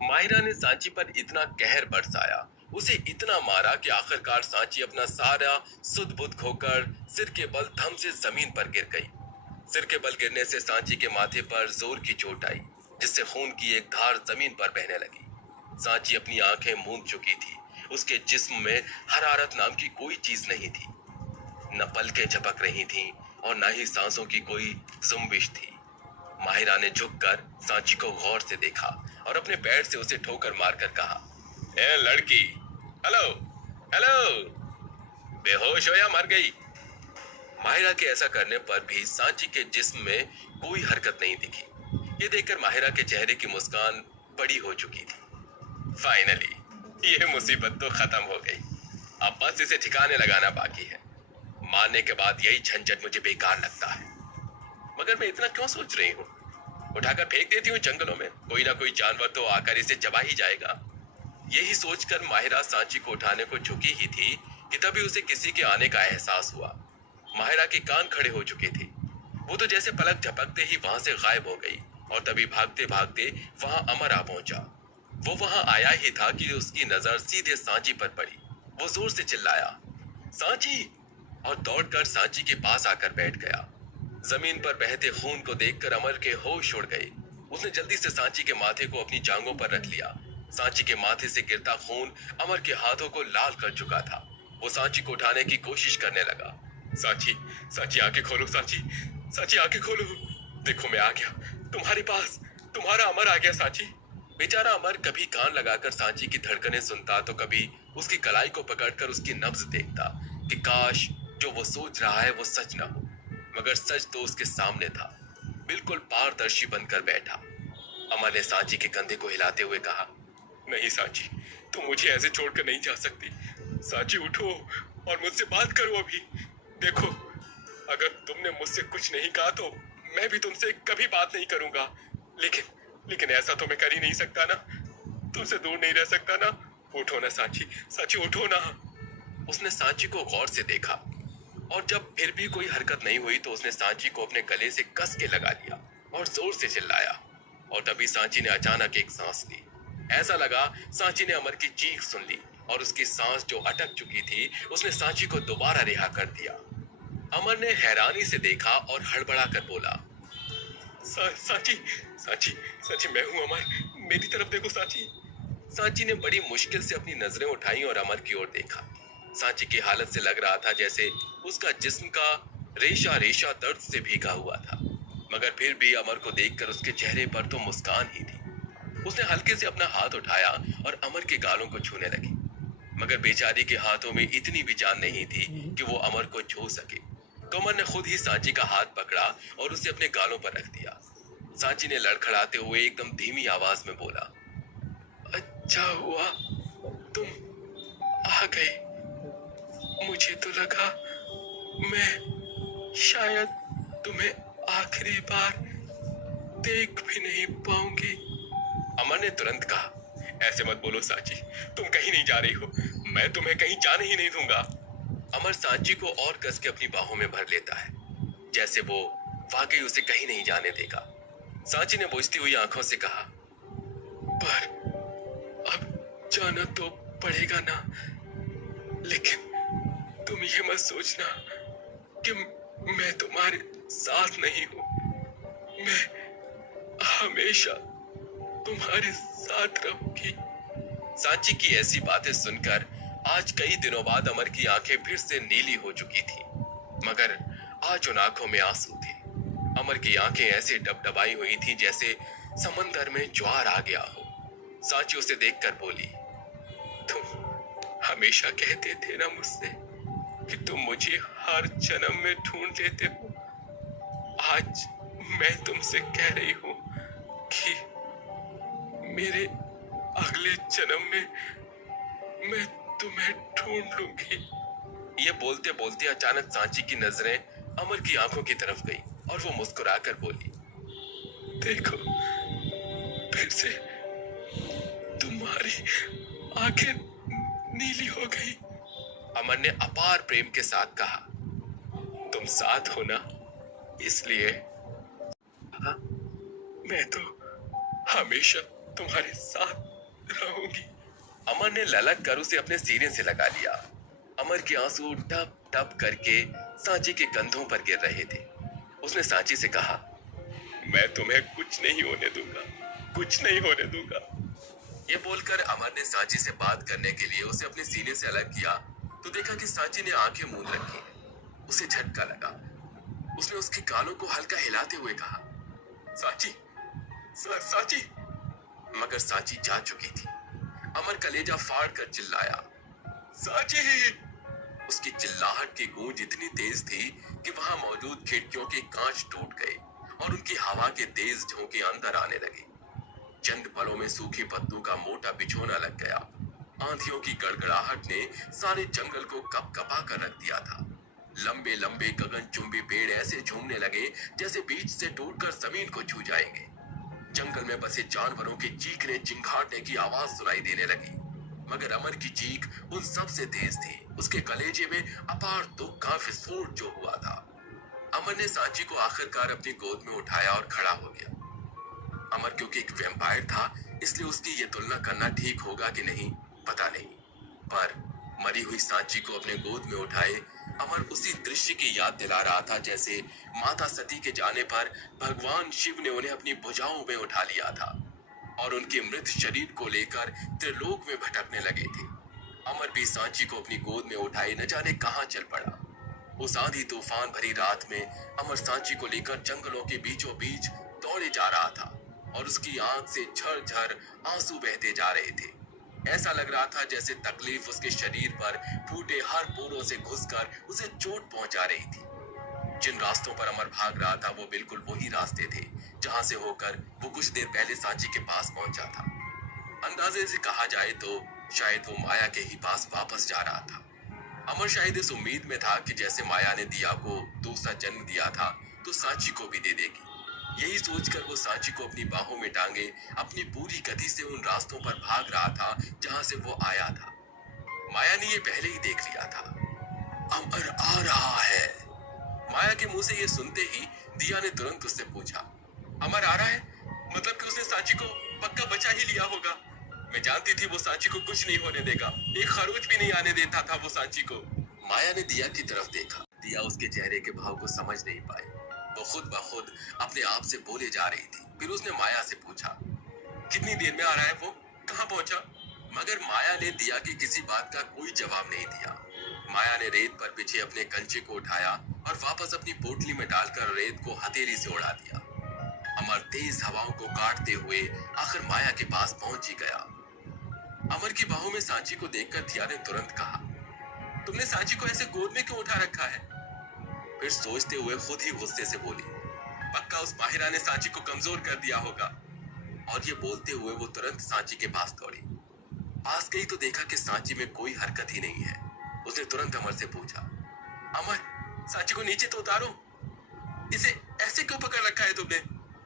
माहिरा ने सांची पर इतना कहर बरसाया, उसे इतना मारा कि आखिरकार सांची अपना सारा सुध बुध खोकर सिर के बल धम से जमीन पर गिर गई। सिर के बल गिरने से सांची के माथे पर जोर की चोट आई, जिससे खून की एक धार जमीन पर बहने लगी। सांची अपनी आंखें मूंद चुकी थी। उसके जिस्म में हरारत नाम की कोई चीज नहीं थी। न पलकें झपक रही थीं और न ही सांसों की कोई जुम्बिश थी। माहिरा ने झुककर सांची को गौर से देखा और अपने पैर से उसे ठोकर मारकर कहा, ए लड़की, हेलो हेलो, बेहोश हो या मर गई? माहिरा के ऐसा करने पर भी सांची के जिस्म में कोई हरकत नहीं दिखी। ये देखकर माहिरा के चेहरे की मुस्कान बड़ी हो चुकी थी। फाइनली ये मुसीबत तो खत्म हो गई, अब बस इसे ठिकाने लगाना बाकी है। मारने के बाद यही झंझट मुझे बेकार लगता है। मगर मैं इतना क्यों सोच रही हूँ? उठाकर फेंक देती हूँ जंगलों में, कोई ना कोई जानवर तो आकर इसे चबा ही जाएगा। यही सोचकर माहिरा सांची को उठाने को झुकी ही थी कि तभी उसे किसी के आने का एहसास हुआ। माहिरा के कान खड़े हो चुके थे। वो तो जैसे पलक झपकते ही वहां से गायब हो गई और तभी भागते भागते वहां अमर आ पहुंचा। वो वहां आया ही था कि उसकी नजर सीधे सांची पर पड़ी। वो जोर से चिल्लाया, सांची, और दौड़कर सांची के पास आकर बैठ गया। जमीन पर बहते खून को देखकर अमर के होश उड़ गए। उसने जल्दी से सांची के माथे को अपनी जांघों पर रख लिया। सांची के माथे से गिरता खून अमर के हाथों को लाल कर चुका था। वो सांची को उठाने की कोशिश करने लगा। सांची, सांची आंखें खोलो, सांची, सांची आंखें खोलो, देखो मैं आ गया तुम्हारे पास, तुम्हारा अमर आ गया सांची। बेचारा अमर कभी कान लगाकर सांची की धड़कनें सुनता तो कभी उसकी कलाई को पकड़कर उसकी नब्ज देखता कि काश जो वो सोच रहा है वो सच ना हो। मगर सच तो उसके सामने था, बिल्कुल पारदर्शी बनकर बैठा। अमर ने सांची के कंधे को हिलाते हुए कहा, नहीं सांची, तुम मुझे ऐसे छोड़कर नहीं जा सकती। सांची उठो और मुझसे बात करो अभी। देखो, अगर तुमने मुझसे कुछ नहीं कहा तो मैं भी तुमसे कभी बात नहीं करूंगा। लेकिन ऐसा तो मैं कर ही नहीं सकता ना, तुमसे दूर नहीं रह सकता ना। उठो ना सांची, सांची उठो ना। उसने सांची को गौर से देखा और जब फिर भी कोई हरकत नहीं हुई तो उसने सांची को अपने गले से कस के लगा लिया और जोर से चिल्लाया। और तभी सांची ने अचानक एक सांस ली। ऐसा लगा सांची ने अमर की चीख सुन ली और उसकी सांस जो अटक चुकी थी उसने सांची को दोबारा रिहा कर दिया। अमर ने हैरानी से देखा और हड़बड़ा कर बोला, सांची, सांची, सांची, मैं हूं अमर, मेरी तरफ देखो सांची। सांची ने बड़ी मुश्किल से अपनी नजरें उठाई और अमर की ओर देखा। सांची की हालत से लग रहा था जैसे उसका जिस्म का रेशा रेशा दर्द से भीगा हुआ था। मगर फिर भी अमर को देखकर उसके चेहरे पर तो मुस्कान ही थी। उसने हल्के से अपना हाथ उठाया और अमर के गालों को छूने लगी। मगर बेचारी के हाथों में इतनी भी जान नहीं थी कि वो अमर को छू सके। तो अमर ने खुद ही सांची का हाथ पकड़ा और उसे अपने गालों पर रख दिया। सांची ने लड़खड़ाते हुए एकदम धीमी आवाज में बोला, अच्छा हुआ तुम आ गई। मुझे तो लगा मैं शायद तुम्हें आखिरी बार देख भी नहीं पाऊंगी। अमर ने तुरंत कहा, ऐसे मत बोलो सांची, तुम कहीं नहीं जा रही हो, मैं तुम्हें कहीं जाने ही नहीं दूंगा। अमर सांची को और कस के अपनी बाहों में भर लेता है, जैसे वो वाकई उसे कहीं नहीं जाने देगा। सांची ने बुझती हुई आंखों से कहा, पर अब जाना तो पड़ेगा ना, लेकिन तुम ये मत सोचना कि मैं तुम्हारे साथ नहीं हूं। मैं हमेशा तुम्हारे साथ रहूंगी। सांची की ऐसी बातें सुनकर आज कई दिनों बाद अमर की आंखें फिर से नीली हो चुकी थी, मगर आज उन आंखों में आंसू थे। अमर की आंखें ऐसे डबडबाई हुई थी जैसे समंदर में ज्वार आ गया हो। सांची उसे देखकर बोली, तुम हमेशा कहते थे ना मुझसे कि तुम मुझे हर जन्म में ढूंढ लेते हो। आज मैं तुमसे कह रही हूं कि मेरे अगले जन्म में मैं तुम्हें ढूंढ लूंगी। ये बोलते बोलते अचानक सांची की नजरें अमर की आंखों की तरफ गई और वो मुस्कुराकर बोली, देखो, फिर से तुम्हारी आंखें नीली हो गई। अमर ने अपार प्रेम के साथ कहा, तुम साथ हो ना, इसलिए हाँ, मैं तो हमेशा तुम्हारे साथ रहूंगी। अमर ने ललक कर उसे अपने सीने से लगा लिया। अमर के आंसू टप टप करके सांची के कंधों पर गिर रहे थे। उसने सांची से कहा, मैं तुम्हें कुछ नहीं होने दूंगा, कुछ नहीं होने दूंगा। ये बोलकर अमर ने सांची से बात करने के लिए उसे अपने सीने से अलग किया तो देखा कि सांची ने आंखें मूंद रखी हैं। उसे झटका लगा। उसने उसके गालों को हल्का हिलाते हुए कहा, सांची, सांची। मगर सांची जा चुकी थी। अमर कलेजा फाड़ कर चिल्लाया, सांची। उसकी चिल्लाहट की गूंज इतनी तेज थी कि वहां मौजूद खिड़कियों के कांच टूट गए और उनकी हवा के तेज झोंके अंदर आने लगे। चंद पलों में सूखी पत्तों का मोटा बिछोना लग गया। आंधियों की गड़गड़ाहट ने सारे जंगल को कपकपा कर रख दिया था। लंबे लंबे गगनचुंबी पेड़ ऐसे झूमने लगे जैसे बीच से टूटकर जमीन को छू जाएंगे। जंगल में बसे जानवरों के चीखने चिंघाड़ने की आवाज सुनाई देने लगी। मगर अमर की चीख उन सबसे तेज थी। उसके कलेजे में अपार दुख का विस्फोट जो हुआ था। अमर ने सांची को आखिरकार अपनी गोद में उठाया और खड़ा हो गया। अमर क्योंकि एक वैम्पायर था इसलिए उसकी ये तुलना करना ठीक होगा कि नहीं पता नहीं, पर मरी हुई सांची को अपने गोद में उठाए अमर उसी दृश्य की याद दिला रहा था जैसे माता सती के जाने पर भगवान शिव ने उन्हें अपनी भुजाओं में उठा लिया था और उनके मृत शरीर को लेकर त्रिलोक में भटकने लगे थे। अमर भी सांची को अपनी गोद में उठाए न जाने कहां चल पड़ा। उस आंधी तूफान भरी रात में अमर सांची को लेकर जंगलों के बीचों बीच दौड़े जा रहा था और उसकी आंख से झरझर आंसू बहते जा रहे थे। ऐसा लग रहा था जैसे तकलीफ उसके शरीर पर फूटे हर पोरों से घुसकर उसे चोट पहुंचा रही थी। जिन रास्तों पर अमर भाग रहा था वो बिल्कुल वही रास्ते थे जहां से होकर वो कुछ देर पहले सांची के पास पहुंचा था। अंदाजे से कहा जाए तो शायद वो माया के ही पास वापस जा रहा था। अमर शायद इस उम्मीद में था कि जैसे माया ने दिया को दूसरा जन्म दिया था तो सांची को भी दे देगी। यही सोचकर वो सांची को अपनी बाहों में टांगे अपनी पूरी गति से उन रास्तों पर भाग रहा था जहां से वो आया था। माया ने ये पहले ही देख लिया था। अमर आ रहा है। माया के मुंह से ये सुनते ही दिया ने तुरंत उससे पूछा, अमर आ रहा है? मतलब कि उसने सांची को पक्का बचा ही लिया होगा। मैं जानती थी वो सांची को कुछ नहीं होने देगा। एक खरोच भी नहीं आने देता था वो सांची को। माया ने दिया की तरफ देखा। दिया उसके चेहरे के भाव को समझ नहीं पाई। वो खुद ब खुद अपने आप से बोले जा रही थी। फिर उसने माया से पूछा, कितनी देर में आ रहा है वो? कहाँ पहुंचा? मगर माया ने दिया की किसी बात का कोई जवाब नहीं दिया। माया ने रेत पर बिछे अपने कंचे को उठाया और वापस अपनी पोटली में डालकर रेत को हथेली से उड़ा दिया। अमर तेज हवाओं को काटते हुए आखिर माया के पास पहुंच ही गया। अमर की बाहों में सांची को देखकर दिया ने तुरंत कहा, तुमने सांची को ऐसे गोद में क्यों उठा रखा है? फिर सोचते हुए खुद ही गुस्से से बोली, पक्का उस माहिरा ने सांची को कमजोर कर दिया होगा। और ये बोलते हुए वो तुरंत सांची के पास दौड़ी। पास गई तो देखा कि सांची में कोई हरकत ही नहीं है। उसने तुरंत अमर से पूछा, अमर सांची को नीचे तो उतारो। इसे ऐसे क्यों पकड़ रखा है तुमने?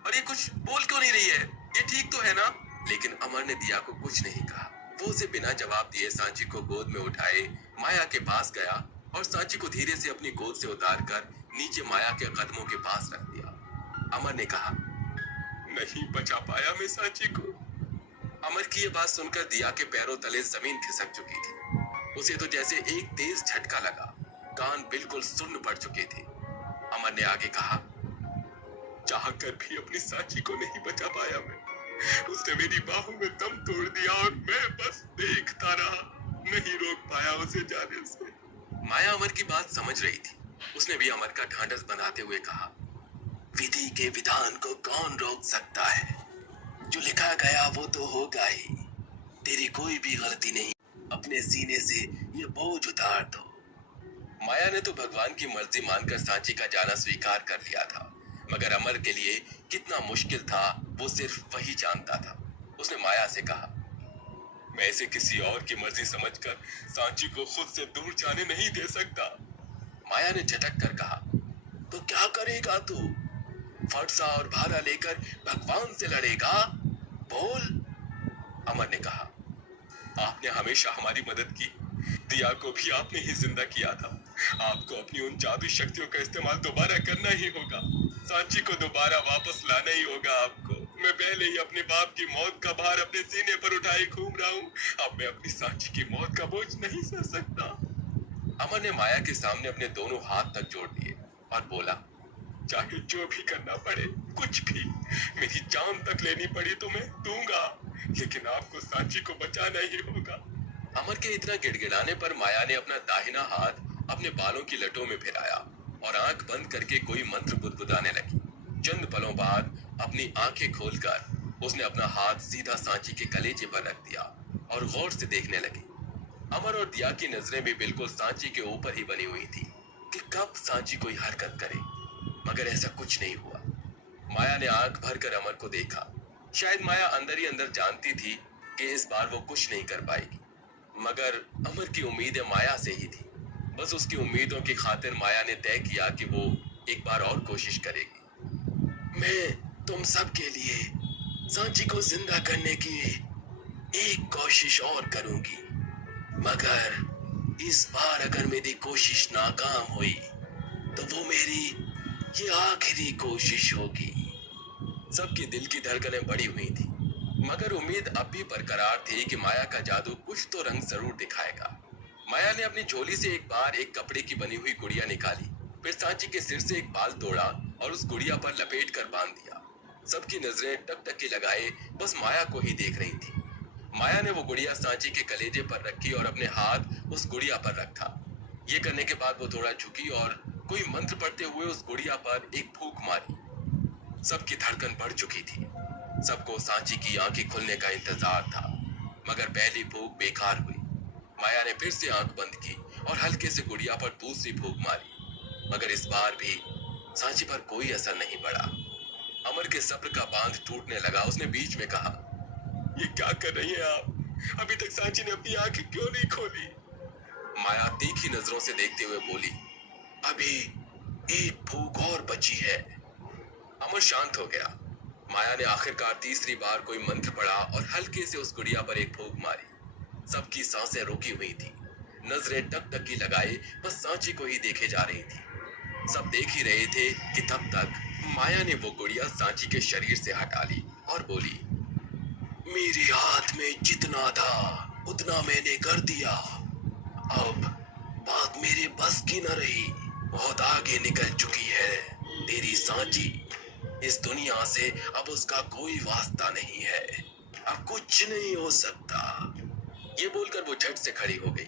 और ये कुछ बोल क्यों नहीं रही है? ये ठीक तो है ना? लेकिन अमर ने दिया को कुछ नहीं कहा। वो उसे बिना जवाब दिए सांची को गोद में उठाए माया के पास गया और सांची को धीरे से अपनी गोद से उतारकर नीचे माया के कदमों के पास रख दिया। अमर ने कहा, नहीं बचा पाया मैं सांची को। अमर की ये बात सुनकर दिया के पैरों तले जमीन खिसक चुकी थी। उसे तो जैसे एक तेज झटका लगा। कान बिल्कुल सुन्न पड़ चुके थे। अमर ने आगे कहा, चाहकर भी अपनी सांची को नहीं बचा पाया मैं। उसने मेरी बाहों में दम तोड़ दिया और मैं बस देखता रहा, नहीं रोक पाया उसे जाने से। माया अमर की बात समझ रही थी। उसने भी अमर का ढांढस बनाते हुए कहा, विधि के विधान को कौन रोक सकता है? जो लिखा गया वो तो होगा ही। तेरी कोई भी गलती नहीं। अपने सीने से ये बोझ उतार दो। माया ने तो भगवान की मर्जी मानकर सांची का जाना स्वीकार कर लिया था, मगर अमर के लिए कितना मुश्किल था वो सिर्फ वही जानता था। उसने माया से कहा, मैं इसे किसी और की मर्जी समझकर सांची को खुद से दूर जाने नहीं दे सकता। माया ने झटक कर कहा, तो क्या करेगा तू? फरसा और भाला लेकर भगवान से लड़ेगा? बोल। अमर ने कहा, आपने हमेशा हमारी मदद की। दिया को भी आपने ही जिंदा किया था। आपको अपनी उन जादू शक्तियों का इस्तेमाल दोबारा करना ही होगा। सांची को दोबारा वापस लाना ही होगा आपको। मैं पहले ही अपने बाप की मौत का भार अपने सीने पर उठाए घूम रहा हूँ। अब मैं अपनी सांची की मौत का बोझ नहीं सह सकता। अमर ने माया के सामने अपने दोनों हाथ तक जोड़ दिए और बोला, चाहे जो भी करना पड़े, कुछ भी, मेरी जान तक लेनी पड़ी तो मैं दूंगा, लेकिन आपको सांची को बचाना ही होगा। अमर के इतना गिड़गिड़ाने पर माया ने अपना दाहिना हाथ अपने बालों की लटों में फिराया और आंख बंद करके कोई मंत्र बुदबुदाने लगी। चंद पलों बाद अपनी आंखें खोलकर उसने अपना हाथ सीधा सांची के कलेजे पर रख दिया और गौर से देखने लगी। अमर और दिया की नजरें भी बिल्कुल सांची के ऊपर ही बनी हुई थी कि कब सांची कोई हरकत करे, मगर ऐसा कुछ नहीं हुआ। माया ने आंख भरकर अमर को देखा। शायद माया अंदर ही अंदर जानती थी कि इस बार वो कुछ नहीं कर पाएगी, मगर अमर की उम्मीदें माया से ही थी। बस उसकी उम्मीदों की खातिर माया ने तय किया कि वो एक बार और कोशिश करेगी। मैं तुम सब के लिए सांची को जिंदा करने की एक कोशिश और करूंगी, मगर इस बार अगर मेरी कोशिश नाकाम हुई तो वो मेरी ये आखिरी कोशिश होगी। सबके दिल की धड़कनें बढ़ी हुई थी, मगर उम्मीद अब भी बरकरार थी कि माया का जादू कुछ तो रंग जरूर दिखाएगा। माया ने अपनी झोली से एक बार एक कपड़े की बनी हुई गुड़िया निकाली, फिर सांची के सिर से एक बाल तोड़ा और उस गुड़िया पर लपेट कर बांध दिया। सबकी नजरें टकटकी लगाए बस माया को ही देख रही थी। माया ने वो गुड़िया सांची के कलेजे पर रखी और अपने हाथ उस गुड़िया पर रखा। ये करने के बाद वो थोड़ा झुकी और कोई मंत्र पढ़ते हुए उस गुड़िया पर एक फूंक मारी। सबकी धड़कन बढ़ चुकी थी। सबको सांची की आंखें खुलने का इंतजार था, मगर पहली फूंक बेकार हुई। माया ने फिर से आंख बंद की और हल्के से गुड़िया पर दूसरी फूंक मारी, मगर इस बार भी सांची पर कोई असर नहीं पड़ा। अमर के सब्र का बांध टूटने लगा। उसने बीच में कहा, ये क्या कर रही हैं आप? अभी तक सांची ने अपनी आंखें क्यों नहीं खोली? माया तीखी नजरों से देखते हुए बोली, अभी एक फूंक और बची है। अमर शांत हो गया। माया ने आखिरकार तीसरी बार कोई मंत्र पढ़ा और हल्के से उस गुड़िया पर एक फूंक मारी। सबकी सांसें रुकी हुई थी, नजरें टकटकी लगाए बस सांची को ही देखे जा रही थी। सब देख ही रहे थे कि तब तक माया ने वो गुड़िया सांची के शरीर से हटा ली और बोली, मेरे हाथ में जितना था उतना मैंने कर दिया। अब बात मेरे बस की न रही, बहुत आगे निकल चुकी है तेरी सांची। इस दुनिया से अब उसका कोई वास्ता नहीं है, अब कुछ नहीं हो सकता। ये बोलकर वो झट से खड़ी हो गई।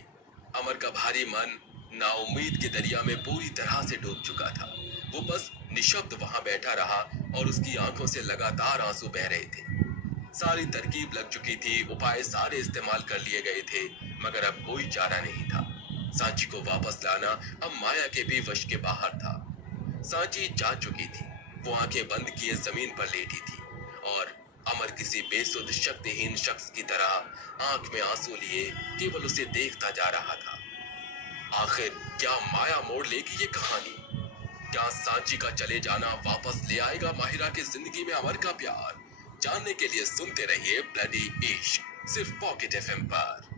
अमर का भारी मन नाउम्मीद के दरिया में पूरी तरह से डूब चुका था। वो बस निशब्द वहां बैठा रहा और उसकी आंखों से लगातार आंसू बह रहे थे। सारी तरकीब लग चुकी थी, उपाय सारे इस्तेमाल कर लिए गए थे, मगर अब कोई चारा नहीं था। सांची को वापस लाना अब माया के भी वश के बाहर था। सांची जा चुकी थी। वो आंखें बंद किए जमीन पर लेटी थी और अमर किसी बेसुध शक्तिहीन शख्स की तरह आंख में आंसू लिए केवल उसे देखता जा रहा था। आखिर क्या माया मोड़ लेगी ये कहानी? क्या सांची का चले जाना वापस ले आएगा माहिरा की जिंदगी में अमर का प्यार? जानने के लिए सुनते रहिए ब्लडी इश्क, सिर्फ पॉकेट एफएम पर।